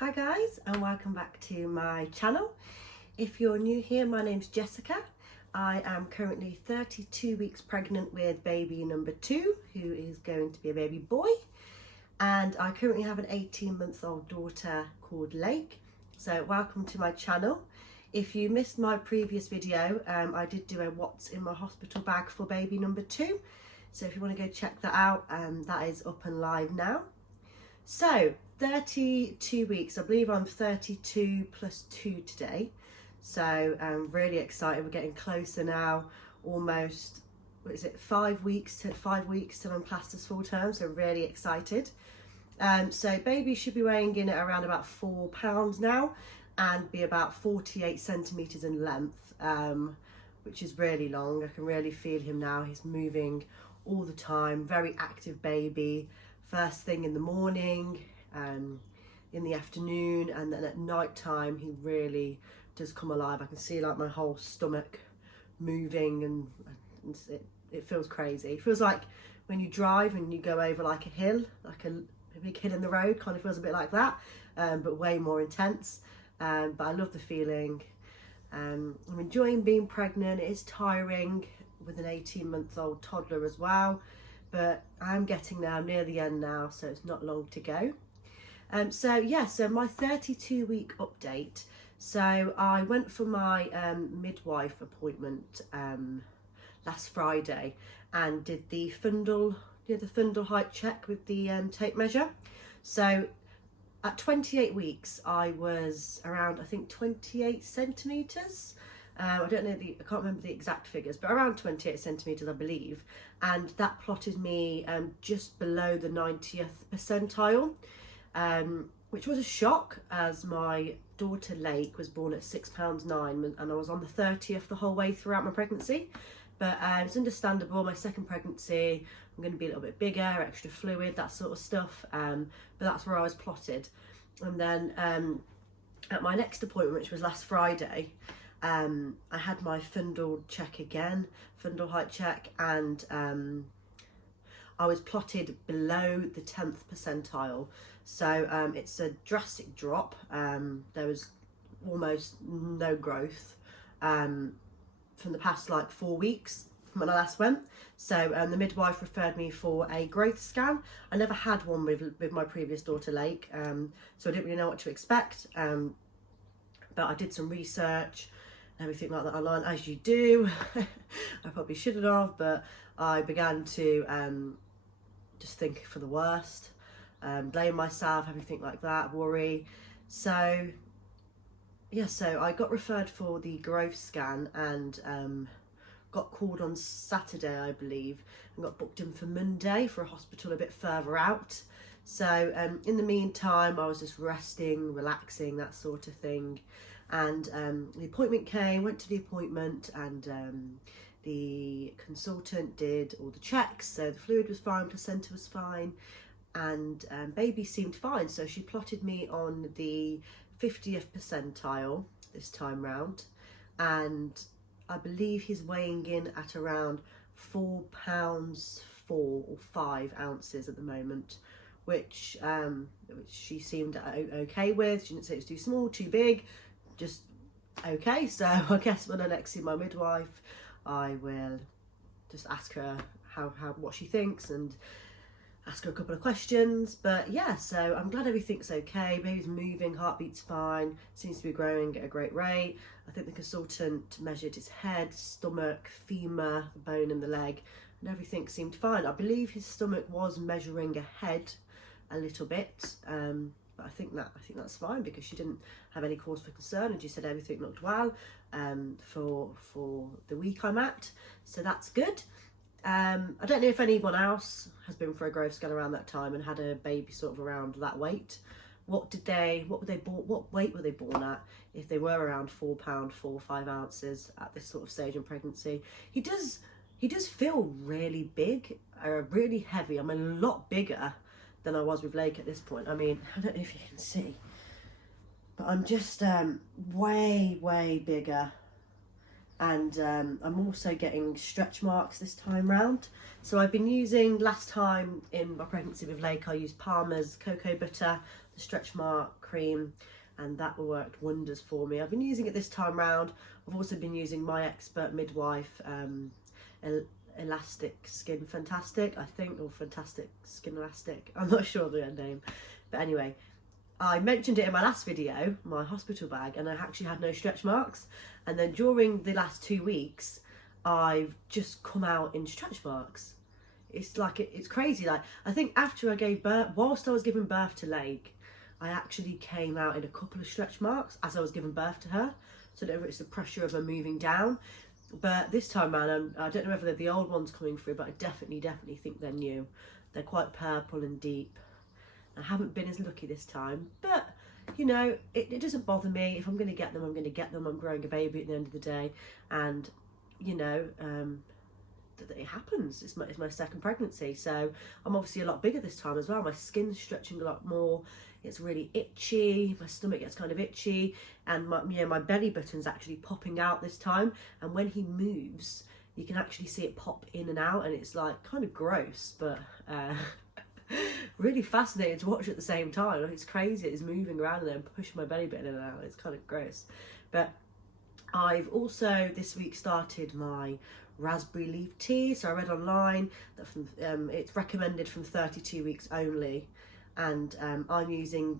Hi guys, and welcome back to my channel. If you're new here, my name's Jessica. I am currently 32 weeks pregnant with baby number 2, who is going to be a baby boy. And I currently have an 18-month-old daughter called Lake. So welcome to my channel. If you missed my previous video, I did do a what's in my hospital bag for baby number 2. So if you want to go check that out, that is up and live now. So 32 weeks, I believe I'm 32 plus 2 today. So I'm really excited. We're getting closer now, almost, what is it, 5 weeks till I'm classed as full term, so really excited. So baby should be weighing in at around about 4 pounds now and be about 48 centimeters in length, which is really long. I can really feel him now. He's moving all the time, very active baby. First thing in the morning, in the afternoon, and then at night time he really does come alive. I can see like my whole stomach moving, and it feels crazy. It feels like when you drive and you go over like a hill, like a big hill in the road, kind of feels a bit like that, but way more intense. But I love the feeling. I'm enjoying being pregnant. It is tiring with an 18-month-old toddler as well, but I'm getting there. I'm near the end now, so it's not long to go. So my 32-week update. So I went for my midwife appointment last Friday and did the fundal height check with the tape measure. So at 28 weeks, I was around, I think, 28 centimeters. I don't know I can't remember the exact figures, but around 28 centimeters, I believe. And that plotted me just below the 90th percentile, which was a shock, as my daughter Lake was born at 6 pounds 9, and I was on the 30th the whole way throughout my pregnancy. But it's understandable. My second pregnancy, I'm going to be a little bit bigger, extra fluid, that sort of stuff. But that's where I was plotted. And then at my next appointment, which was last Friday, I had my fundal check again, fundal height check, and I was plotted below the 10th percentile. So it's a drastic drop. There was almost no growth from the past like 4 weeks from when I last went. So the midwife referred me for a growth scan. I never had one with my previous daughter Lake, so I didn't really know what to expect. But I did some research, everything like that online, as you do. I probably shouldn't have, but I began to just think for the worst, blame myself, everything like that, worry. So so I got referred for the growth scan and got called on Saturday, I believe, and got booked in for Monday for a hospital a bit further out. So in the meantime, I was just resting, relaxing, that sort of thing. And the appointment came, went to the appointment, and the consultant did all the checks. So the fluid was fine, placenta was fine, and baby seemed fine. So she plotted me on the 50th percentile this time round, and I believe he's weighing in at around 4 pounds 4 or 5 ounces at the moment, which she seemed okay with. She didn't say it was too small, too big, just okay. So I guess when I next see my midwife, I will just ask her what she thinks and ask her a couple of questions. But yeah, so I'm glad everything's okay. Baby's moving, heartbeat's fine, seems to be growing at a great rate. I think the consultant measured his head, stomach, femur, the bone in the leg, and everything seemed fine. I believe his stomach was measuring ahead a little bit, but I think that's fine, because she didn't have any cause for concern, and she said everything looked well for the week I'm at, so that's good. I don't know if anyone else has been for a growth scan around that time and had a baby sort of around that weight. What weight were they born at, if they were around 4 pound 4 or 5 ounces at this sort of stage in pregnancy? He does feel really big, really heavy. I'm a lot bigger than I was with Lake at this point. I mean, I don't know if you can see, but I'm just way bigger. And I'm also getting stretch marks this time round. So I've been using, last time in my pregnancy with Lake, I used Palmer's cocoa butter, the stretch mark cream, and that worked wonders for me. I've been using it this time round. I've also been using My Expert Midwife Elastic Skin Fantastic, I think, or Fantastic Skin Elastic. I'm not sure the name, but anyway, I mentioned it in my last video, my hospital bag, and I actually had no stretch marks. And then during the last 2 weeks, I've just come out in stretch marks. It's like, it's crazy. Like, I think after I gave birth, whilst I was giving birth to Lake, I actually came out in a couple of stretch marks as I was giving birth to her. So that it's the pressure of her moving down. But this time around, I don't know whether they're the old ones coming through, but I definitely think they're new. They're quite purple and deep. I haven't been as lucky this time, but you know, it doesn't bother me. If I'm going to get them, I'm going to get them. I'm growing a baby at the end of the day, and you know, it happens. It's my second pregnancy, so I'm obviously a lot bigger this time as well. My skin's stretching a lot more. It's really itchy. My stomach gets kind of itchy, and my belly button's actually popping out this time. And when he moves, you can actually see it pop in and out, and it's like kind of gross, but really fascinating to watch at the same time. Like, it's crazy. It's moving around and then pushing my belly button in and out. It's kind of gross. But I've also this week started my raspberry leaf tea. So I read online that it's recommended from 32 weeks only, and I'm using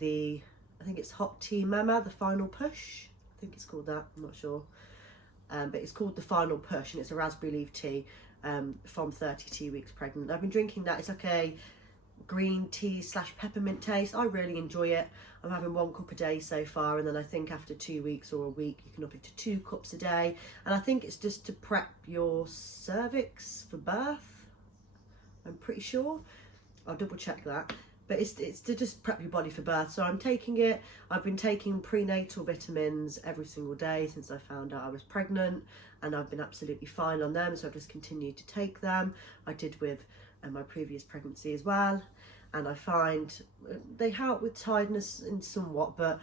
I think it's Hot Tea Mama, the Final Push. I think it's called that. I'm not sure, but it's called the Final Push, and it's a raspberry leaf tea from 32 weeks pregnant. I've been drinking that. It's like a green tea / peppermint taste. I really enjoy it. I'm having 1 cup a day so far, and then I think after 2 weeks or a week you can up it to 2 cups a day. And I think it's just to prep your cervix for birth, I'm pretty sure. I'll double check that, but it's to just prep your body for birth. So I'm taking it. I've been taking prenatal vitamins every single day since I found out I was pregnant, and I've been absolutely fine on them, so I've just continued to take them. I did with my previous pregnancy as well, and I find they help with tiredness in somewhat, but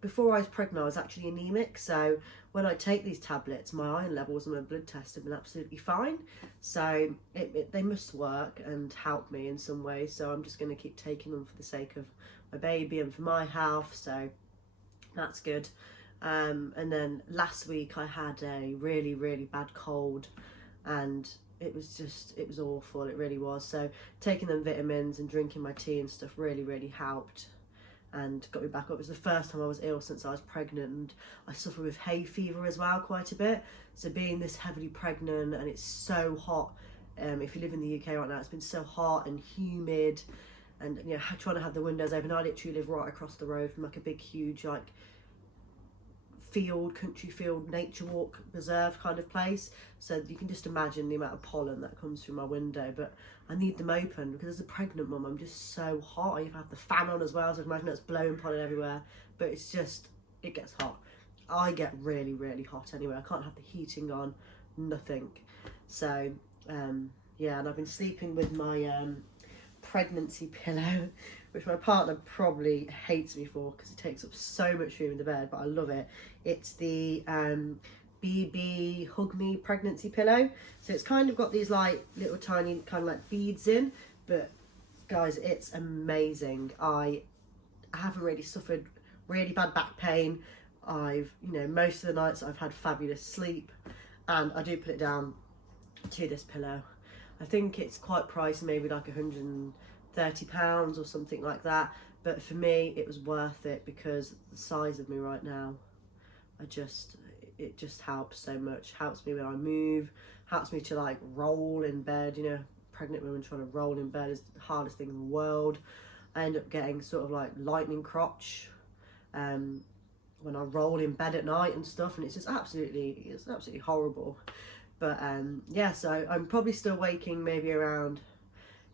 before I was pregnant I was actually anemic, so when I take these tablets my iron levels and my blood tests have been absolutely fine, so they must work and help me in some way. So I'm just going to keep taking them for the sake of my baby and for my health, so that's good. And then last week I had a really bad cold, and it was awful. It really was. So taking them vitamins and drinking my tea and stuff really helped and got me back up. It was the first time I was ill since I was pregnant, and I suffer with hay fever as well quite a bit. So being this heavily pregnant, and it's so hot, if you live in the UK right now, it's been so hot and humid, and you know, trying to have the windows open. I literally live right across the road from like a big huge like country field, nature walk reserve kind of place, so you can just imagine the amount of pollen that comes through my window. But I need them open because as a pregnant mum I'm just so hot. I even have the fan on as well, so I can imagine it's blowing pollen everywhere, but it's just, it gets hot. I get really hot anyway. I can't have the heating on, nothing. So yeah, and I've been sleeping with my pregnancy pillow, which my partner probably hates me for because it takes up so much room in the bed, but I love it. It's the BB Hug Me pregnancy pillow. So it's kind of got these like little tiny kind of like beads in, but guys, it's amazing. I haven't really suffered really bad back pain. I've, you know, most of the nights I've had fabulous sleep, and I do put it down to this pillow. I think it's quite pricey, maybe like £130 or something like that, but for me it was worth it because the size of me right now, it just helps so much. Helps me when I move, helps me to like roll in bed. You know, pregnant women trying to roll in bed is the hardest thing in the world. I end up getting sort of like lightning crotch when I roll in bed at night and stuff, and it's absolutely horrible. But yeah, so I'm probably still waking maybe around,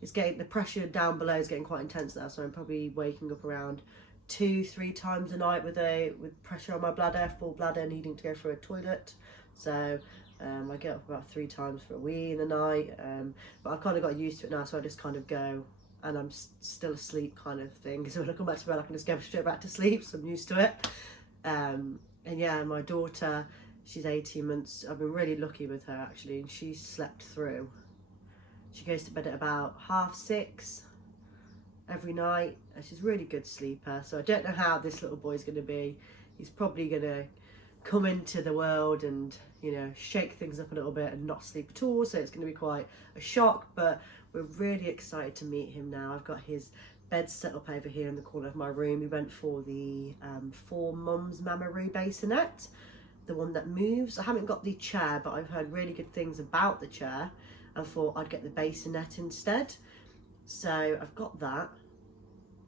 the pressure down below is getting quite intense now, so I'm probably waking up around 2-3 times a night with pressure on my bladder, full bladder, needing to go for a toilet. So I get up about 3 times for a wee in the night, but I've kind of got used to it now, so I just kind of go and I'm still asleep kind of thing. So when I come back to bed I can just go straight back to sleep, so I'm used to it. And yeah, my daughter, she's 18 months. I've been really lucky with her actually, and she slept through. She goes to bed at about 6:30, every night, and she's a really good sleeper. So I don't know how this little boy's going to be. He's probably going to come into the world and, you know, shake things up a little bit and not sleep at all, so it's going to be quite a shock, but we're really excited to meet him now. I've got his bed set up over here in the corner of my room. We went for the 4Mums Mamaroo bassinet, the one that moves. I haven't got the chair, but I've heard really good things about the chair and thought I'd get the bassinet instead. So I've got that.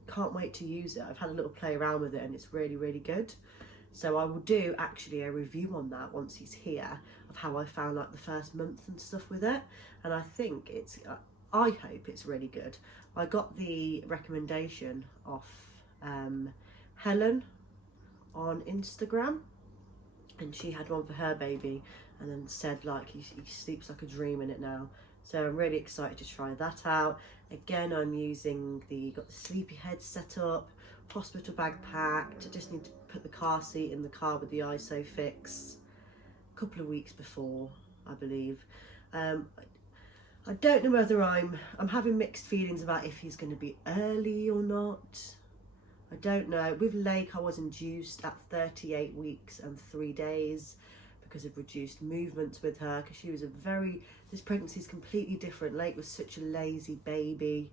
Can't wait to use it. I've had a little play around with it and it's really, really good. So I will do actually a review on that once he's here, of how I found like the first month and stuff with it. And I think it's, I hope it's really good. I got the recommendation off Helen on Instagram, and she had one for her baby and then said like he sleeps like a dream in it now. So I'm really excited to try that out. Again, I'm using got the sleepy head set up, hospital bag packed. I just need to put the car seat in the car with the ISOFIX a couple of weeks before, I believe. I don't know whether I'm having mixed feelings about if he's going to be early or not. I don't know. With Lake, I was induced at 38 weeks and 3 days because of reduced movements with her, because she was this pregnancy is completely different. Lake was such a lazy baby.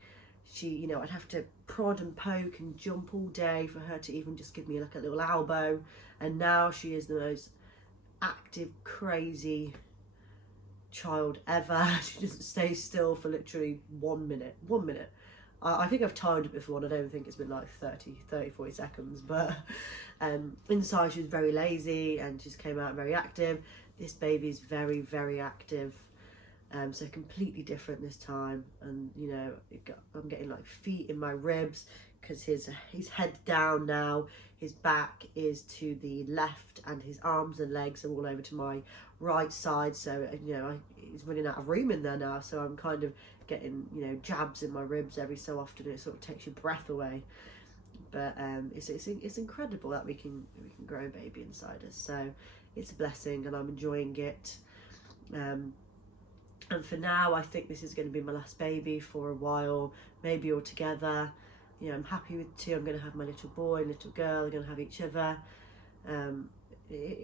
She, you know, I'd have to prod and poke and jump all day for her to even just give me like a little elbow. And now she is the most active, crazy child ever. She doesn't stay still for literally 1 minute. 1 minute. I think I've timed it before and I don't think it's been like 40 seconds, but inside she was very lazy and just came out very active. This baby is very, very active. So completely different this time, and you know, I'm getting like feet in my ribs because his head's down now, his back is to the left and his arms and legs are all over to my right side. So you know, he's running out of room in there now, so I'm kind of getting, you know, jabs in my ribs every so often. It sort of takes your breath away, but it's incredible that we can grow a baby inside us. So it's a blessing and I'm enjoying it. And for now, I think this is going to be my last baby for a while, maybe altogether. You know, I'm happy with 2. I'm going to have my little boy and little girl. They're going to have each other. You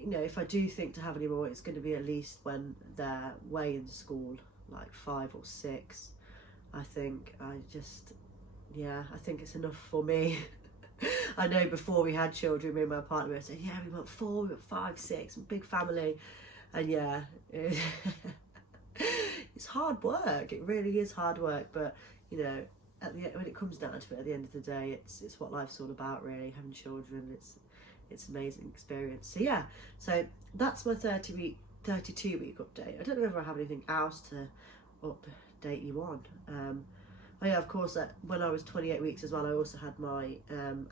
know, if I do think to have any more, it's going to be at least when they're way in school, like 5 or 6. I think I think it's enough for me. I know before we had children, me and my partner were saying, yeah, we want 4, we want 5, 6, a big family. And yeah, it's hard work. It really is hard work, but you know, when it comes down to it, at the end of the day, it's what life's all about, really. Having children, it's an amazing experience. So yeah, so that's my 32 week update. I don't know if I have anything else to update you on. Oh yeah, of course, when I was 28 weeks as well, I also had my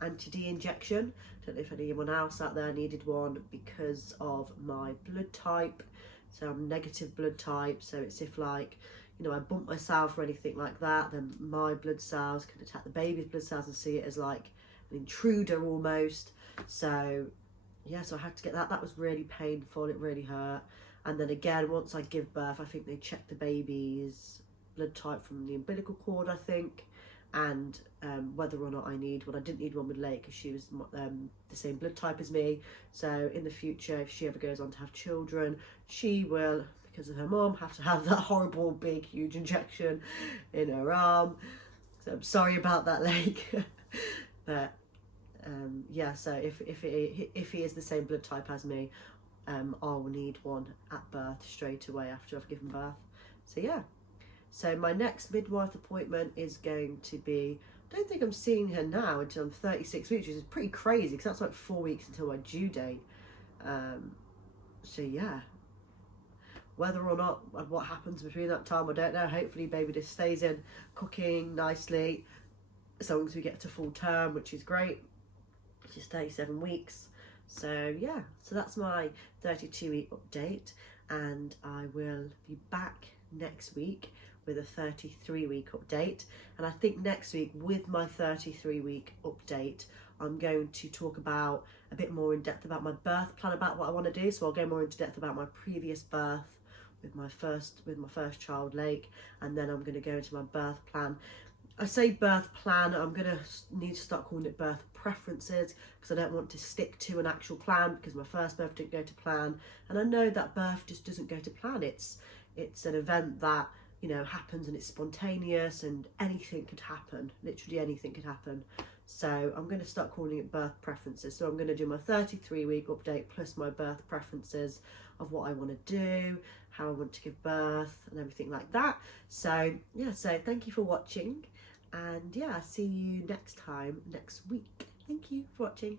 anti-D injection. Don't know if anyone else out there needed one because of my blood type. So I'm negative blood type, so it's if like, you know, I bump myself or anything like that, then my blood cells can attack the baby's blood cells and see it as like an intruder almost. So yeah, so I had to get that. That was really painful, it really hurt. And then again, once I give birth, I think they check the baby's blood type from the umbilical cord, I think, and whether or not I need one. I didn't need one with Lake because she was the same blood type as me. So in the future, if she ever goes on to have children, she will, because of her mum, have to have that horrible big huge injection in her arm. So I'm sorry about that, Lake. But yeah, so if he is the same blood type as me, I'll need one at birth straight away after I've given birth. So yeah. So my next midwife appointment is going to be, I don't think I'm seeing her now until I'm 36 weeks, which is pretty crazy because that's like 4 weeks until my due date. So yeah, whether or not what happens between that time, I don't know. Hopefully baby just stays in cooking nicely as long as we get to full term, which is great, which is 37 weeks. So yeah, so that's my 32 week update, and I will be back next week with a 33 week update. And I think next week with my 33 week update, I'm going to talk about a bit more in depth about my birth plan, about what I want to do. So I'll go more into depth about my previous birth with my first child, Lake, and then I'm going to go into my birth plan. I say birth plan, I'm going to need to start calling it birth preferences, because I don't want to stick to an actual plan, because my first birth didn't go to plan, and I know that birth just doesn't go to plan. It's an event that, you know, happens, and it's spontaneous, and anything could happen, literally anything could happen. So I'm going to start calling it birth preferences. So I'm going to do my 33-week update plus my birth preferences of what I want to do, how I want to give birth, and everything like that. So yeah, so thank you for watching. And yeah, see you next time, next week. Thank you for watching.